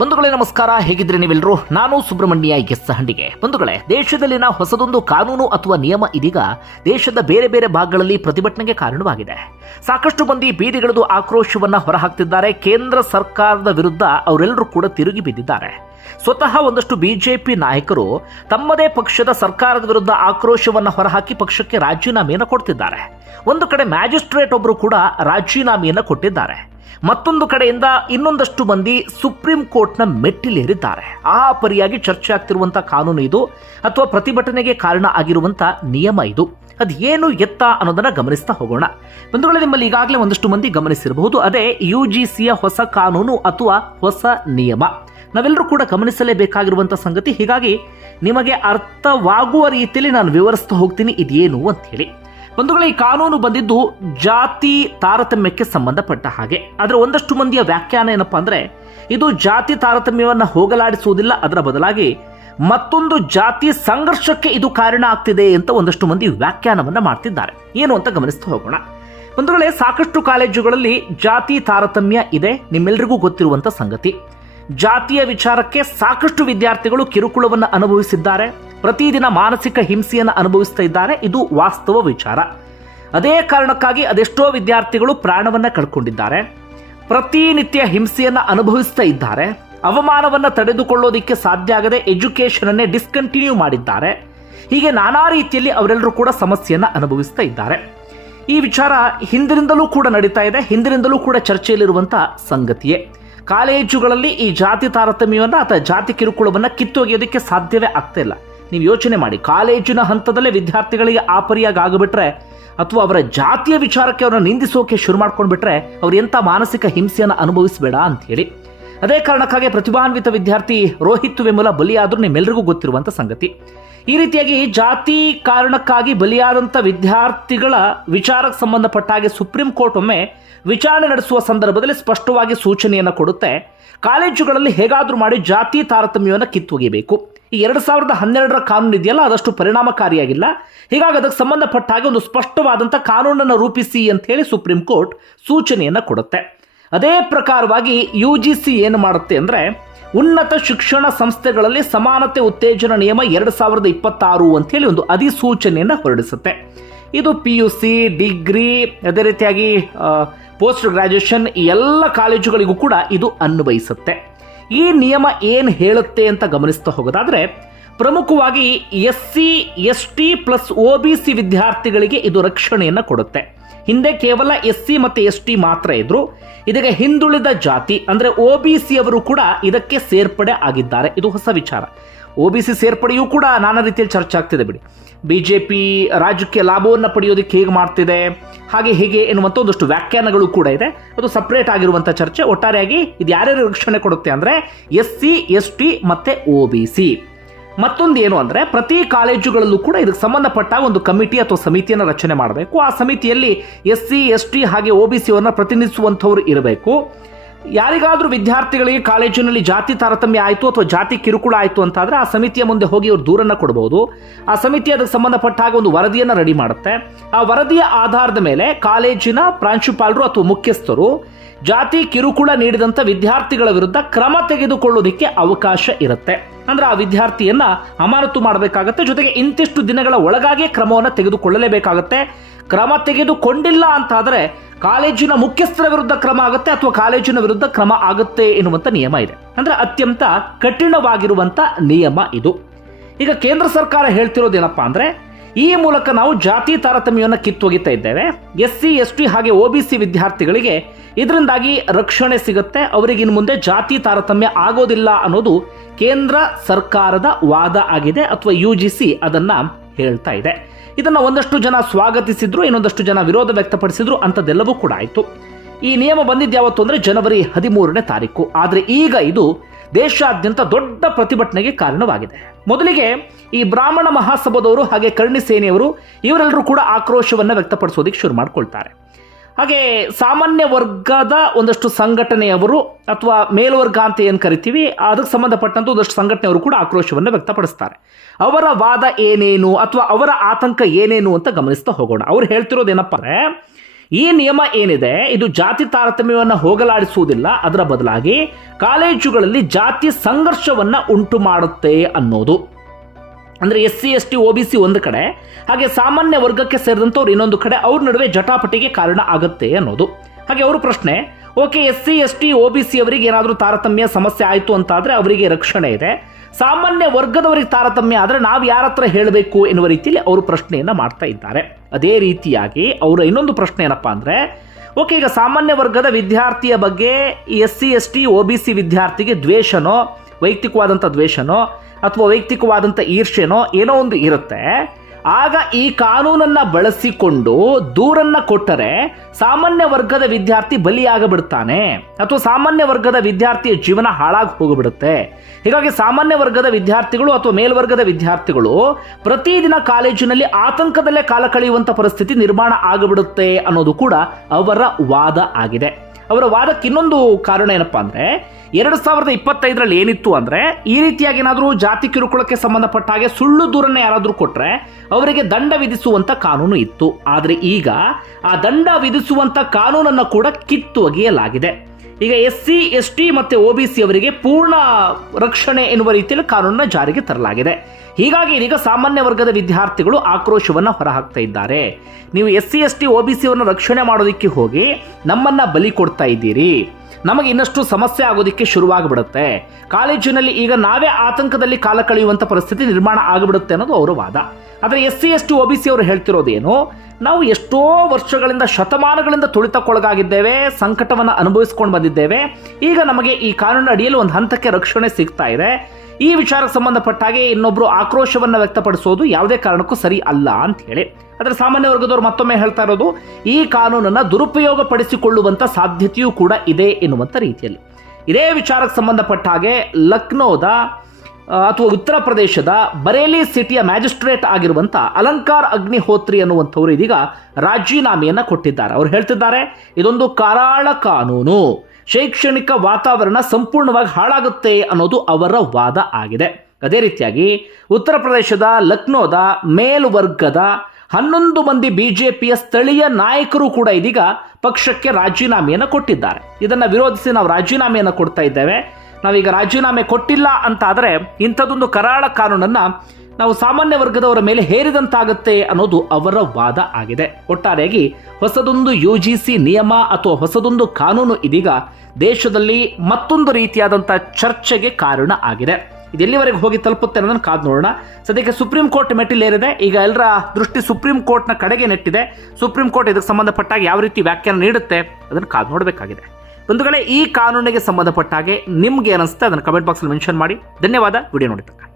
ಬಂಧುಗಳೇ ನಮಸ್ಕಾರ, ಹೇಗಿದ್ರೆ ನೀವೆಲ್ಲರೂ? ನಾನು ಸುಬ್ರಹ್ಮಣ್ಯ ಎಸ್ ಹಂಡಿಗೆ. ಬಂಧುಗಳೇ, ದೇಶದಲ್ಲಿನ ಹೊಸದೊಂದು ಕಾನೂನು ಅಥವಾ ನಿಯಮ ಇದೀಗ ದೇಶದ ಬೇರೆ ಬೇರೆ ಭಾಗಗಳಲ್ಲಿ ಪ್ರತಿಭಟನೆಗೆ ಕಾರಣವಾಗಿದೆ. ಸಾಕಷ್ಟು ಮಂದಿ ಬೀದಿಗಿಳಿದು ಆಕ್ರೋಶವನ್ನ ಹೊರಹಾಕ್ತಿದ್ದಾರೆ. ಕೇಂದ್ರ ಸರ್ಕಾರದ ವಿರುದ್ಧ ಅವರೆಲ್ಲರೂ ಕೂಡ ತಿರುಗಿ ಬಿದ್ದಿದ್ದಾರೆ. ಸ್ವತಃ ಒಂದಷ್ಟು ಬಿಜೆಪಿ ನಾಯಕರು ತಮ್ಮದೇ ಪಕ್ಷದ ಸರ್ಕಾರದ ವಿರುದ್ಧ ಆಕ್ರೋಶವನ್ನ ಹೊರಹಾಕಿ ಪಕ್ಷಕ್ಕೆ ರಾಜೀನಾಮೆಯನ್ನು ಕೊಡ್ತಿದ್ದಾರೆ. ಒಂದು ಕಡೆ ಮ್ಯಾಜಿಸ್ಟ್ರೇಟ್ ಒಬ್ಬರು ಕೂಡ ರಾಜೀನಾಮೆಯನ್ನು ಕೊಟ್ಟಿದ್ದಾರೆ. ಮತ್ತೊಂದು ಕಡೆಯಿಂದ ಇನ್ನೊಂದಷ್ಟು ಮಂದಿ ಸುಪ್ರೀಂ ಕೋರ್ಟ್ನ ಮೆಟ್ಟಿಲೇರಿದ್ದಾರೆ. ಆ ಪರಿಯಾಗಿ ಚರ್ಚೆ ಆಗ್ತಿರುವಂತಹ ಕಾನೂನು ಇದು ಅಥವಾ ಪ್ರತಿಭಟನೆಗೆ ಕಾರಣ ಆಗಿರುವಂತ ನಿಯಮ ಇದು. ಅದೇನು ಎತ್ತ ಅನ್ನೋದನ್ನ ಗಮನಿಸ್ತಾ ಹೋಗೋಣ. ಬಂಧುಗಳೇ, ನಿಮ್ಮಲ್ಲಿ ಈಗಾಗಲೇ ಒಂದಷ್ಟು ಮಂದಿ ಗಮನಿಸಿರಬಹುದು, ಅದೇ UGCಯ ಹೊಸ ಕಾನೂನು ಅಥವಾ ಹೊಸ ನಿಯಮ. ನಾವೆಲ್ಲರೂ ಕೂಡ ಗಮನಿಸಲೇಬೇಕಾಗಿರುವಂತಹ ಸಂಗತಿ. ಹೀಗಾಗಿ ನಿಮಗೆ ಅರ್ಥವಾಗುವ ರೀತಿಯಲ್ಲಿ ನಾನು ವಿವರಿಸ್ತಾ ಹೋಗ್ತೀನಿ ಇದೇನು ಅಂತ ಹೇಳಿ. ಬಂಧುಗಳೇ, ಈ ಕಾನೂನು ಬಂದಿದ್ದು ಜಾತಿ ತಾರತಮ್ಯಕ್ಕೆ ಸಂಬಂಧಪಟ್ಟ ಹಾಗೆ. ಆದರೆ ಒಂದಷ್ಟು ಮಂದಿಯ ವ್ಯಾಖ್ಯಾನ ಏನಪ್ಪಾ ಅಂದ್ರೆ, ಇದು ಜಾತಿ ತಾರತಮ್ಯವನ್ನು ಹೋಗಲಾಡಿಸುವುದಿಲ್ಲ, ಅದರ ಬದಲಾಗಿ ಮತ್ತೊಂದು ಜಾತಿ ಸಂಘರ್ಷಕ್ಕೆ ಇದು ಕಾರಣ ಆಗ್ತಿದೆ ಅಂತ ಒಂದಷ್ಟು ಮಂದಿ ವ್ಯಾಖ್ಯಾನವನ್ನ ಮಾಡ್ತಿದ್ದಾರೆ. ಏನು ಅಂತ ಗಮನಿಸ್ತಾ ಹೋಗೋಣ. ಬಂಧುಗಳೇ, ಸಾಕಷ್ಟು ಕಾಲೇಜುಗಳಲ್ಲಿ ಜಾತಿ ತಾರತಮ್ಯ ಇದೆ, ನಿಮ್ಮೆಲ್ಲರಿಗೂ ಗೊತ್ತಿರುವಂತ ಸಂಗತಿ. ಜಾತಿಯ ವಿಚಾರಕ್ಕೆ ಸಾಕಷ್ಟು ವಿದ್ಯಾರ್ಥಿಗಳು ಕಿರುಕುಳವನ್ನು ಅನುಭವಿಸಿದ್ದಾರೆ, ಪ್ರತಿದಿನ ಮಾನಸಿಕ ಹಿಂಸೆಯನ್ನು ಅನುಭವಿಸ್ತಾ ಇದ್ದಾರೆ. ಇದು ವಾಸ್ತವ ವಿಚಾರ. ಅದೇ ಕಾರಣಕ್ಕಾಗಿ ಅದೆಷ್ಟೋ ವಿದ್ಯಾರ್ಥಿಗಳು ಪ್ರಾಣವನ್ನ ಕಳ್ಕೊಂಡಿದ್ದಾರೆ, ಪ್ರತಿನಿತ್ಯ ಹಿಂಸೆಯನ್ನು ಅನುಭವಿಸ್ತಾ ಇದ್ದಾರೆ, ಅವಮಾನವನ್ನು ತಡೆದುಕೊಳ್ಳೋದಿಕ್ಕೆ ಸಾಧ್ಯ ಆಗದೆ ಎಜುಕೇಶನ್ ಅನ್ನೇ ಡಿಸ್ಕಂಟಿನ್ಯೂ ಮಾಡಿದ್ದಾರೆ. ಹೀಗೆ ನಾನಾ ರೀತಿಯಲ್ಲಿ ಅವರೆಲ್ಲರೂ ಕೂಡ ಸಮಸ್ಯೆಯನ್ನು ಅನುಭವಿಸ್ತಾ ಇದ್ದಾರೆ. ಈ ವಿಚಾರ ಹಿಂದಿನಿಂದಲೂ ಕೂಡ ನಡೀತಾ ಇದೆ, ಹಿಂದಿನಿಂದಲೂ ಕೂಡ ಚರ್ಚೆಯಲ್ಲಿರುವಂತಹ ಸಂಗತಿಯೇ. ಕಾಲೇಜುಗಳಲ್ಲಿ ಈ ಜಾತಿ ತಾರತಮ್ಯವನ್ನು ಅಥವಾ ಜಾತಿ ಕಿರುಕುಳವನ್ನು ಕಿತ್ತೊಗೆಯೋದಕ್ಕೆ ಸಾಧ್ಯವೇ ಆಗ್ತಾ ಇಲ್ಲ. ನೀವು ಯೋಚನೆ ಮಾಡಿ, ಕಾಲೇಜಿನ ಹಂತದಲ್ಲೇ ವಿದ್ಯಾರ್ಥಿಗಳಿಗೆ ಆ ಪರಿಯಾಗಿ ಆಗಿಬಿಟ್ರೆ ಅಥವಾ ಅವರ ಜಾತಿಯ ವಿಚಾರಕ್ಕೆ ಅವರನ್ನು ನಿಂದಿಸೋಕೆ ಶುರು ಮಾಡ್ಕೊಂಡ್ಬಿಟ್ರೆ ಅವ್ರು ಎಂಥ ಮಾನಸಿಕ ಹಿಂಸೆಯನ್ನು ಅನುಭವಿಸಬೇಡ ಅಂತ ಹೇಳಿ. ಅದೇ ಕಾರಣಕ್ಕಾಗಿ ಪ್ರತಿಭಾನ್ವಿತ ವಿದ್ಯಾರ್ಥಿ ರೋಹಿತ್ ವೆಮುಲಾ ಬಲಿಯಾದರೂ ನಿಮ್ಮೆಲ್ಲರಿಗೂ ಗೊತ್ತಿರುವಂಥ ಸಂಗತಿ. ಈ ರೀತಿಯಾಗಿ ಜಾತಿ ಕಾರಣಕ್ಕಾಗಿ ಬಲಿಯಾದಂಥ ವಿದ್ಯಾರ್ಥಿಗಳ ವಿಚಾರಕ್ಕೆ ಸಂಬಂಧಪಟ್ಟ ಹಾಗೆ ಸುಪ್ರೀಂ ಕೋರ್ಟ್ ಒಮ್ಮೆ ವಿಚಾರಣೆ ನಡೆಸುವ ಸಂದರ್ಭದಲ್ಲಿ ಸ್ಪಷ್ಟವಾಗಿ ಸೂಚನೆಯನ್ನು ಕೊಡುತ್ತೆ. ಕಾಲೇಜುಗಳಲ್ಲಿ ಹೇಗಾದರೂ ಮಾಡಿ ಜಾತಿ ತಾರತಮ್ಯವನ್ನು ಕಿತ್ತೊಗೆಯಬೇಕು. ಈ 2012ರ ಕಾನೂನು ಇದೆಯಲ್ಲ, ಅದಷ್ಟು ಪರಿಣಾಮಕಾರಿಯಾಗಿಲ್ಲ. ಹೀಗಾಗಿ ಅದಕ್ಕೆ ಸಂಬಂಧಪಟ್ಟ ಹಾಗೆ ಒಂದು ಸ್ಪಷ್ಟವಾದಂಥ ಕಾನೂನನ್ನು ರೂಪಿಸಿ ಅಂತ ಹೇಳಿ ಸುಪ್ರೀಂ ಕೋರ್ಟ್ ಸೂಚನೆಯನ್ನು ಕೊಡುತ್ತೆ. ಅದೇ ಪ್ರಕಾರವಾಗಿ UGC ಏನು ಮಾಡುತ್ತೆ ಅಂದರೆ, ಉನ್ನತ ಶಿಕ್ಷಣ ಸಂಸ್ಥೆಗಳಲ್ಲಿ ಸಮಾನತೆ ಉತ್ತೇಜನ ನಿಯಮ 2026 ಅಂತ ಹೇಳಿ ಒಂದು ಅಧಿಸೂಚನೆಯನ್ನು ಹೊರಡಿಸುತ್ತೆ. ಇದು PUC, ಡಿಗ್ರಿ, ಅದೇ ರೀತಿಯಾಗಿ ಪೋಸ್ಟ್ ಗ್ರಾಜ್ಯುಯೇಷನ್ ಈ ಎಲ್ಲ ಕಾಲೇಜುಗಳಿಗೂ ಕೂಡ ಇದು ಅನ್ವಯಿಸುತ್ತೆ. ಈ ನಿಯಮ ಏನು ಹೇಳುತ್ತೆ ಅಂತ ಗಮನಿಸ್ತಾ ಹೋಗೋದಾದ್ರೆ, ಪ್ರಮುಖವಾಗಿ SC, ST ಪ್ಲಸ್ OBC ವಿದ್ಯಾರ್ಥಿಗಳಿಗೆ ಇದು ರಕ್ಷಣೆಯನ್ನು ಕೊಡುತ್ತೆ. ಹಿಂದೆ ಕೇವಲ SC ಮತ್ತು ST ಮಾತ್ರ ಇದ್ರು, ಇದಕ್ಕೆ ಹಿಂದುಳಿದ ಜಾತಿ ಅಂದ್ರೆ OBC ಅವರು ಕೂಡ ಇದಕ್ಕೆ ಸೇರ್ಪಡೆ ಆಗಿದ್ದಾರೆ. ಇದು ಹೊಸ ವಿಚಾರ. OBC ಸೇರ್ಪಡೆಯೂ ಕೂಡ ನಾನಾ ರೀತಿಯಲ್ಲಿ ಚರ್ಚೆ ಆಗ್ತಿದೆ ಬಿಡಿ. ಬಿಜೆಪಿ ರಾಜ್ಯಕ್ಕೆ ಲಾಭವನ್ನು ಪಡೆಯೋದಕ್ಕೆ ಹೇಗೆ ಮಾಡ್ತಿದೆ, ಹಾಗೆ ಹೇಗೆ ಎನ್ನುವಂಥ ಒಂದಷ್ಟು ವ್ಯಾಖ್ಯಾನಗಳು ಕೂಡ ಇದೆ. ಅದು ಸಪ್ರೇಟ್ ಆಗಿರುವಂಥ ಚರ್ಚೆ. ಒಟ್ಟಾರೆಯಾಗಿ ಇದು ಯಾರ್ಯಾರು ರಕ್ಷಣೆ ಕೊಡುತ್ತೆ ಅಂದರೆ SC, ST ಮತ್ತೆ OBC. ಮತ್ತೊಂದು ಏನು ಅಂದರೆ, ಪ್ರತಿ ಕಾಲೇಜುಗಳಲ್ಲೂ ಕೂಡ ಇದಕ್ಕೆ ಸಂಬಂಧಪಟ್ಟ ಒಂದು ಕಮಿಟಿ ಅಥವಾ ಸಮಿತಿಯನ್ನು ರಚನೆ ಮಾಡಬೇಕು. ಆ ಸಮಿತಿಯಲ್ಲಿ SC, ST ಹಾಗೆ OBC ಅವರನ್ನ ಪ್ರತಿನಿಧಿಸುವಂಥವ್ರು ಇರಬೇಕು. ಯಾರಿಗಾದ್ರೂ ವಿದ್ಯಾರ್ಥಿಗಳಿಗೆ ಕಾಲೇಜಿನಲ್ಲಿ ಜಾತಿ ತಾರತಮ್ಯ ಆಯಿತು ಅಥವಾ ಜಾತಿ ಕಿರುಕುಳ ಆಯಿತು ಅಂತಾದರೆ ಆ ಸಮಿತಿಯ ಮುಂದೆ ಹೋಗಿ ಅವರು ದೂರನ್ನು ಕೊಡಬಹುದು. ಆ ಸಮಿತಿ ಅದಕ್ಕೆ ಸಂಬಂಧಪಟ್ಟ ಹಾಗೆ ಒಂದು ವರದಿಯನ್ನು ರೆಡಿ ಮಾಡುತ್ತೆ. ಆ ವರದಿಯ ಆಧಾರದ ಮೇಲೆ ಕಾಲೇಜಿನ ಪ್ರಾಂಶುಪಾಲರು ಅಥವಾ ಮುಖ್ಯಸ್ಥರು ಜಾತಿ ಕಿರುಕುಳ ನೀಡಿದಂಥ ವಿದ್ಯಾರ್ಥಿಗಳ ವಿರುದ್ಧ ಕ್ರಮ ತೆಗೆದುಕೊಳ್ಳೋದಕ್ಕೆ ಅವಕಾಶ ಇರುತ್ತೆ. ಅಂದ್ರೆ ಆ ವಿದ್ಯಾರ್ಥಿಯನ್ನ ಅಮಾನತು ಮಾಡಬೇಕಾಗತ್ತೆ, ಜೊತೆಗೆ ಇಂತಿಷ್ಟು ದಿನಗಳ ಒಳಗಾಗಿ ಕ್ರಮವನ್ನು ತೆಗೆದುಕೊಳ್ಳಲೇಬೇಕಾಗತ್ತೆ. ಕ್ರಮ ತೆಗೆದುಕೊಂಡಿಲ್ಲ ಅಂತಾದರೆ ಕಾಲೇಜಿನ ಮುಖ್ಯಸ್ಥರ ವಿರುದ್ಧ ಕ್ರಮ ಆಗುತ್ತೆ ಅಥವಾ ಕಾಲೇಜಿನ ವಿರುದ್ಧ ಕ್ರಮ ಆಗುತ್ತೆ ಎನ್ನುವಂಥ ನಿಯಮ ಇದೆ. ಅಂದ್ರೆ ಅತ್ಯಂತ ಕಠಿಣವಾಗಿರುವಂಥ ನಿಯಮ ಇದು. ಈಗ ಕೇಂದ್ರ ಸರ್ಕಾರ ಹೇಳ್ತಿರೋದೇನಪ್ಪಾ ಅಂದ್ರೆ, ಈ ಮೂಲಕ ನಾವು ಜಾತಿ ತಾರತಮ್ಯವನ್ನು ಕಿತ್ತೊಗಿತಾ ಇದ್ದೇವೆ. SC, ST ಹಾಗೆ OBC ವಿದ್ಯಾರ್ಥಿಗಳಿಗೆ ಇದರಿಂದಾಗಿ ರಕ್ಷಣೆ ಸಿಗುತ್ತೆ, ಅವರಿಗೆ ಇನ್ನು ಮುಂದೆ ಜಾತಿ ತಾರತಮ್ಯ ಆಗೋದಿಲ್ಲ ಅನ್ನೋದು ಕೇಂದ್ರ ಸರ್ಕಾರದ ವಾದ ಆಗಿದೆ ಅಥವಾ UGC ಅದನ್ನ ಹೇಳ್ತಾ ಇದೆ. ಇದನ್ನ ಒಂದಷ್ಟು ಜನ ಸ್ವಾಗತಿಸಿದ್ರು, ಇನ್ನೊಂದಷ್ಟು ಜನ ವಿರೋಧ ವ್ಯಕ್ತಪಡಿಸಿದ್ರು, ಅಂಥದ್ದೆಲ್ಲವೂ ಕೂಡ ಆಯಿತು. ಈ ನಿಯಮ ಬಂದಿದ್ದು ಯಾವತ್ತು ಅಂದರೆ ಜನವರಿ 13ನೇ ತಾರೀಕು. ಆದರೆ ಈಗ ಇದು ದೇಶಾದ್ಯಂತ ದೊಡ್ಡ ಪ್ರತಿಭಟನೆಗೆ ಕಾರಣವಾಗಿದೆ. ಮೊದಲಿಗೆ ಈ ಬ್ರಾಹ್ಮಣ ಮಹಾಸಭಾದವರು ಹಾಗೆ ಕರ್ಣಿ ಸೇನೆಯವರು ಇವರೆಲ್ಲರೂ ಕೂಡ ಆಕ್ರೋಶವನ್ನು ವ್ಯಕ್ತಪಡಿಸೋದಕ್ಕೆ ಶುರು ಮಾಡ್ಕೊಳ್ತಾರೆ. ಹಾಗೆ ಸಾಮಾನ್ಯ ವರ್ಗದ ಒಂದಷ್ಟು ಸಂಘಟನೆಯವರು ಅಥವಾ ಮೇಲ್ವರ್ಗ ಅಂತ ಏನು ಕರಿತೀವಿ, ಅದಕ್ಕೆ ಸಂಬಂಧಪಟ್ಟಂತ ಒಂದಷ್ಟು ಸಂಘಟನೆಯವರು ಕೂಡ ಆಕ್ರೋಶವನ್ನು ವ್ಯಕ್ತಪಡಿಸ್ತಾರೆ. ಅವರ ವಾದ ಏನೇನು ಅಥವಾ ಅವರ ಆತಂಕ ಏನೇನು ಅಂತ ಗಮನಿಸ್ತಾ ಹೋಗೋಣ. ಅವ್ರು ಹೇಳ್ತಿರೋದೇನಪ್ಪ ಅಂದರೆ, ಈ ನಿಯಮ ಏನಿದೆ ಇದು ಜಾತಿ ತಾರತಮ್ಯವನ್ನು ಹೋಗಲಾಡಿಸುವುದಿಲ್ಲ, ಅದರ ಬದಲಾಗಿ ಕಾಲೇಜುಗಳಲ್ಲಿ ಜಾತಿ ಸಂಘರ್ಷವನ್ನು ಉಂಟು ಮಾಡುತ್ತೆ ಅನ್ನೋದು. ಅಂದರೆ SC ST OBC ಒಂದು ಕಡೆ, ಹಾಗೆ ಸಾಮಾನ್ಯ ವರ್ಗಕ್ಕೆ ಸೇರಿದಂಥವ್ರು ಇನ್ನೊಂದು ಕಡೆ, ಅವ್ರ ನಡುವೆ ಜಟಾಪಟಿಗೆ ಕಾರಣ ಆಗುತ್ತೆ ಅನ್ನೋದು. ಹಾಗೆ ಅವರು ಪ್ರಶ್ನೆ, ಓಕೆ SC ST OBC ಅವರಿಗೆ ಏನಾದರೂ ತಾರತಮ್ಯ ಸಮಸ್ಯೆ ಆಯಿತು ಅಂತಾದರೆ ಅವರಿಗೆ ರಕ್ಷಣೆ ಇದೆ, ಸಾಮಾನ್ಯ ವರ್ಗದವರಿಗೆ ತಾರತಮ್ಯ ಆದರೆ ನಾವು ಯಾರ ಹತ್ರ ಹೇಳಬೇಕು ಎನ್ನುವ ರೀತಿಯಲ್ಲಿ ಅವರು ಪ್ರಶ್ನೆಯನ್ನು ಮಾಡ್ತಾ ಇದ್ದಾರೆ. ಅದೇ ರೀತಿಯಾಗಿ ಅವರ ಇನ್ನೊಂದು ಪ್ರಶ್ನೆ ಏನಪ್ಪಾ ಅಂದರೆ, ಓಕೆ ಈಗ ಸಾಮಾನ್ಯ ವರ್ಗದ ವಿದ್ಯಾರ್ಥಿಯ ಬಗ್ಗೆ SC ST OBC ವಿದ್ಯಾರ್ಥಿಗೆ ದ್ವೇಷನೋ, ವೈಯಕ್ತಿಕವಾದಂಥ ದ್ವೇಷನೋ ಅಥವಾ ವೈಯಕ್ತಿಕವಾದಂಥ ಈರ್ಷೆನೋ ಏನೋ ಒಂದು ಇರುತ್ತೆ. ಆಗ ಈ ಕಾನೂನನ್ನು ಬಳಸಿಕೊಂಡು ದೂರನ್ನು ಕೊಟ್ಟರೆ ಸಾಮಾನ್ಯ ವರ್ಗದ ವಿದ್ಯಾರ್ಥಿ ಬಲಿಯಾಗಬಿಡ್ತಾನೆ ಅಥವಾ ಸಾಮಾನ್ಯ ವರ್ಗದ ವಿದ್ಯಾರ್ಥಿಯ ಜೀವನ ಹಾಳಾಗಿ ಹೋಗಿಬಿಡುತ್ತೆ. ಹೀಗಾಗಿ ಸಾಮಾನ್ಯ ವರ್ಗದ ವಿದ್ಯಾರ್ಥಿಗಳು ಅಥವಾ ಮೇಲ್ವರ್ಗದ ವಿದ್ಯಾರ್ಥಿಗಳು ಪ್ರತಿದಿನ ಕಾಲೇಜಿನಲ್ಲಿ ಆತಂಕದಲ್ಲೇ ಕಾಲ ಕಳೆಯುವಂಥ ಪರಿಸ್ಥಿತಿ ನಿರ್ಮಾಣ ಆಗಿಬಿಡುತ್ತೆ ಅನ್ನೋದು ಕೂಡ ಅವರ ವಾದ ಆಗಿದೆ. ಅವರ ವಾದಕ್ಕೆ ಇನ್ನೊಂದು ಕಾರಣ ಏನಪ್ಪಾ ಅಂದರೆ, 2025ರಲ್ಲಿ ಏನಿತ್ತು ಅಂದರೆ, ಈ ರೀತಿಯಾಗಿ ಏನಾದರೂ ಜಾತಿ ಕಿರುಕುಳಕ್ಕೆ ಸಂಬಂಧಪಟ್ಟ ಹಾಗೆ ಸುಳ್ಳು ದೂರನ್ನು ಯಾರಾದರೂ ಕೊಟ್ಟರೆ ಅವರಿಗೆ ದಂಡ ವಿಧಿಸುವಂಥ ಕಾನೂನು ಇತ್ತು. ಆದರೆ ಈಗ ಆ ದಂಡ ವಿಧಿಸುವಂಥ ಕಾನೂನನ್ನು ಕೂಡ ಕಿತ್ತು ಒಗೆಯಲಾಗಿದೆ. ಈಗ SC ST ಮತ್ತು OBC ಅವರಿಗೆ ಪೂರ್ಣ ರಕ್ಷಣೆ ಎನ್ನುವ ರೀತಿಯಲ್ಲಿ ಕಾನೂನನ್ನು ಜಾರಿಗೆ ತರಲಾಗಿದೆ. ಹೀಗಾಗಿ ಇದೀಗ ಸಾಮಾನ್ಯ ವರ್ಗದ ವಿದ್ಯಾರ್ಥಿಗಳು ಆಕ್ರೋಶವನ್ನು ಹೊರಹಾಕ್ತಾ ಇದ್ದಾರೆ. ನೀವು SC ST OBC ಅವರನ್ನು ರಕ್ಷಣೆ ಮಾಡೋದಕ್ಕೆ ಹೋಗಿ ನಮ್ಮನ್ನ ಬಲಿ ಕೊಡ್ತಾ ಇದ್ದೀರಿ, ನಮಗೆ ಇನ್ನಷ್ಟು ಸಮಸ್ಯೆ ಆಗೋದಕ್ಕೆ ಶುರುವಾಗಿಬಿಡುತ್ತೆ, ಕಾಲೇಜಿನಲ್ಲಿ ಈಗ ನಾವೇ ಆತಂಕದಲ್ಲಿ ಕಾಲ ಕಳೆಯುವಂಥ ಪರಿಸ್ಥಿತಿ ನಿರ್ಮಾಣ ಆಗಿಬಿಡುತ್ತೆ ಅನ್ನೋದು ಅವರ ವಾದ. ಆದರೆ SC ST OBC ಅವರು ಹೇಳ್ತಿರೋದೇನು, ನಾವು ಎಷ್ಟೋ ವರ್ಷಗಳಿಂದ ಶತಮಾನಗಳಿಂದ ತುಳಿತಕ್ಕೊಳಗಾಗಿದ್ದೇವೆ, ಸಂಕಟವನ್ನು ಅನುಭವಿಸ್ಕೊಂಡು ಬಂದಿದ್ದೇವೆ, ಈಗ ನಮಗೆ ಈ ಕಾನೂನಿನ ಅಡಿಯಲ್ಲಿ ಒಂದು ಹಂತಕ್ಕೆ ರಕ್ಷಣೆ ಸಿಗ್ತಾ ಇದೆ, ಈ ವಿಚಾರಕ್ಕೆ ಸಂಬಂಧಪಟ್ಟ ಹಾಗೆ ಇನ್ನೊಬ್ರು ಆಕ್ರೋಶವನ್ನು ವ್ಯಕ್ತಪಡಿಸೋದು ಯಾವುದೇ ಕಾರಣಕ್ಕೂ ಸರಿ ಅಲ್ಲ ಅಂತ ಹೇಳಿ. ಆದರೆ ಸಾಮಾನ್ಯ ವರ್ಗದವರು ಮತ್ತೊಮ್ಮೆ ಹೇಳ್ತಾ ಇರೋದು, ಈ ಕಾನೂನನ್ನು ದುರುಪಯೋಗ ಪಡಿಸಿಕೊಳ್ಳುವಂಥ ಸಾಧ್ಯತೆಯೂ ಕೂಡ ಇದೆ ಎನ್ನುವಂಥ ರೀತಿಯಲ್ಲಿ. ಇದೇ ವಿಚಾರಕ್ಕೆ ಸಂಬಂಧಪಟ್ಟ ಹಾಗೆ ಲಕ್ನೋದ ಅಥವಾ ಉತ್ತರ ಪ್ರದೇಶದ ಬರೇಲಿ ಸಿಟಿಯ ಮ್ಯಾಜಿಸ್ಟ್ರೇಟ್ ಆಗಿರುವಂಥ ಅಲಂಕಾರ್ ಅಗ್ನಿಹೋತ್ರಿ ಅನ್ನುವಂಥವ್ರು ಇದೀಗ ರಾಜೀನಾಮೆಯನ್ನು ಕೊಟ್ಟಿದ್ದಾರೆ. ಅವರು ಹೇಳ್ತಿದ್ದಾರೆ, ಇದೊಂದು ಕರಾಳ ಕಾನೂನು, ಶೈಕ್ಷಣಿಕ ವಾತಾವರಣ ಸಂಪೂರ್ಣವಾಗಿ ಹಾಳಾಗುತ್ತೆ ಅನ್ನೋದು ಅವರ ವಾದ ಆಗಿದೆ. ಅದೇ ರೀತಿಯಾಗಿ ಉತ್ತರ ಪ್ರದೇಶದ ಲಕ್ನೋದ ಮೇಲ್ವರ್ಗದ 11 ಮಂದಿ BJPಯ ಸ್ಥಳೀಯ ನಾಯಕರು ಕೂಡ ಇದೀಗ ಪಕ್ಷಕ್ಕೆ ರಾಜೀನಾಮೆಯನ್ನು ಕೊಟ್ಟಿದ್ದಾರೆ. ಇದನ್ನು ವಿರೋಧಿಸಿ ನಾವು ರಾಜೀನಾಮೆಯನ್ನು ಕೊಡ್ತಾ ಇದ್ದೇವೆ, ನಾವೀಗ ರಾಜೀನಾಮೆ ಕೊಟ್ಟಿಲ್ಲ ಅಂತ ಆದರೆ ಇಂಥದ್ದೊಂದು ಕರಾಳ ಕಾನೂನನ್ನು ನಾವು ಸಾಮಾನ್ಯ ವರ್ಗದವರ ಮೇಲೆ ಹೇರಿದಂತಾಗುತ್ತೆ ಅನ್ನೋದು ಅವರ ವಾದ ಆಗಿದೆ. ಒಟ್ಟಾರೆಯಾಗಿ ಹೊಸದೊಂದು UGC ನಿಯಮ ಅಥವಾ ಹೊಸದೊಂದು ಕಾನೂನು ಇದೀಗ ದೇಶದಲ್ಲಿ ಮತ್ತೊಂದು ರೀತಿಯಾದಂಥ ಚರ್ಚೆಗೆ ಕಾರಣ ಆಗಿದೆ. ಇದೆಲ್ಲಿವರೆಗೆ ಹೋಗಿ ತಲುಪುತ್ತೆ ಅನ್ನೋದನ್ನು ಕಾದು ನೋಡೋಣ. ಸದ್ಯಕ್ಕೆ ಸುಪ್ರೀಂ ಕೋರ್ಟ್ ಮೆಟ್ಟಿಲೇರಿದೆ, ಈಗ ಎಲ್ಲರ ದೃಷ್ಟಿ ಸುಪ್ರೀಂ ಕೋರ್ಟ್ನ ಕಡೆಗೆ ನೆಟ್ಟಿದೆ. ಸುಪ್ರೀಂ ಕೋರ್ಟ್ ಇದಕ್ಕೆ ಸಂಬಂಧಪಟ್ಟಾಗ ಯಾವ ರೀತಿ ವ್ಯಾಖ್ಯಾನ ನೀಡುತ್ತೆ ಅದನ್ನು ಕಾದು ನೋಡಬೇಕಾಗಿದೆ. ಬಂಧುಗಳೇ, ಈ ಕಾನೂನಿಗೆ ಸಂಬಂಧಪಟ್ಟ ಹಾಗೆ ನಿಮ್ಗೆ ಏನಿಸುತ್ತೆ ಅದನ್ನು ಕಮೆಂಟ್ ಬಾಕ್ಸಲ್ಲಿ ಮೆನ್ಷನ್ ಮಾಡಿ. ಧನ್ಯವಾದ. ವಿಡಿಯೋ ನೋಡಿದ್ದಕ್ಕೆ.